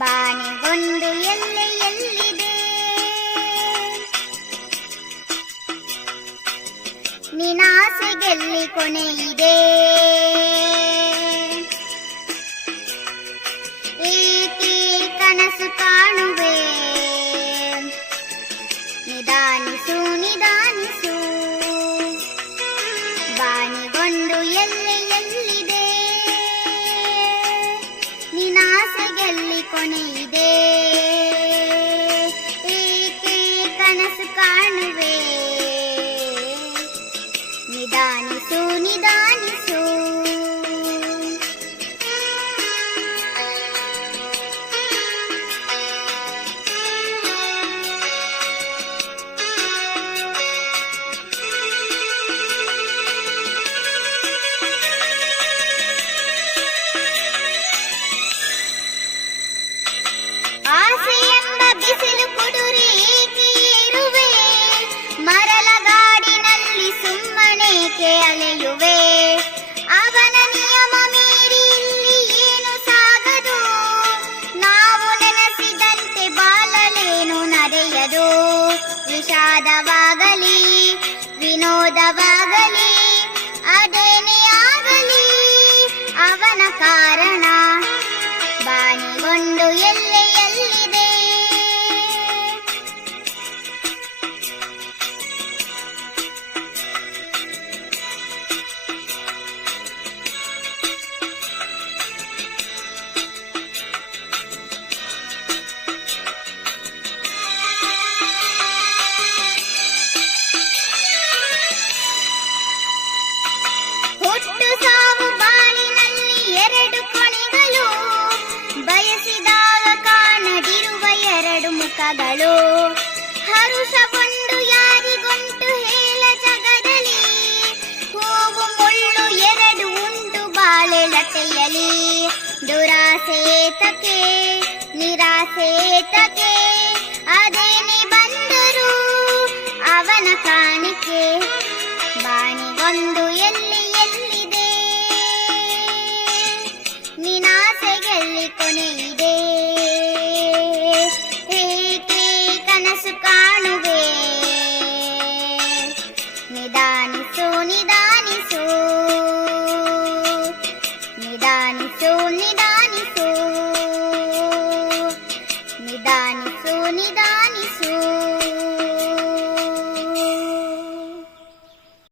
ಬಾನಿಗೊಂದು ಎಲ್ಲೆ ಎಲ್ಲಿದೆ, ನಿನಾಸೆಗೆಲ್ಲಿ ಕೊನೆಯಿದೆ. ಏಕೆ ಕನಸು ಕಾಣುವೆ, ನಿಧಾನಿಸು ನಿಧಾನಿಸು. ಬಾನಿಗೊಂದು ಎಲ್ಲೆ ಎಲ್ಲಿದೆ, ನಿನಾಸೆಗೆಲ್ಲಿ ಕೊನೆಯಿದೆ. ಏಕೆ ಕನಸು ಕಾಣುವೆ, ನಿಧಾನಿಸು ನಿಧಾನಿಸು. ಆಸೆ ಎಂಬ ಬಿಸಿಲು ಕುದುರೆ ಏಕೆ ಏರುವೆ, ಮರಳ ಗಾಡಿನಲ್ಲಿ ಸುಮ್ಮನೇಕೆ ಅಲೆಯುವೆ. ಅವನ ನಿಯಮ ಮೀರಿ ಇಲ್ಲಿ ಏನು ಸಾಗದು, ನಾವು ನೆನೆಸಿದಂತೆ ಬಾಳಲೇನು ನಡೆಯದು. ವಿಷಾದವಾಗಲಿ ವಿನೋದವಾಗಲಿ ಅದೇನೇ ಆಗಲಿ ಅವನ ಕಾರಣ. ಬಾನಿಗೊಂದು ಎಲ್ಲೆ ಎಲ್ಲಿದೆ, ಹುಟ್ಟು ಸಾವು ಬಾಳಿನಲ್ಲಿ ಎರಡು ಕೊನೆಗಳು, ಬಯಸಿದಾಗ ಕಾಣದಿರುವ ಎರಡು ಮುಖಗಳು. ಹರುಷಗೊಂಡು ಯಾರಿಗುಂಟು ಹೇಳ ಜಗದಲ್ಲಿ, ಹೂವು ಮುಳ್ಳು ಎರಡು ಉಂಟು ಬಾಳೆ ಲತೆಯಲಿ. ದುರಾಸೇತಕ್ಕೆ ನಿರಾಸೇತಕ್ಕೆ ಅದೇನೆ ಬಂದರು ಅವನ ಕಾಣಿಕೆ.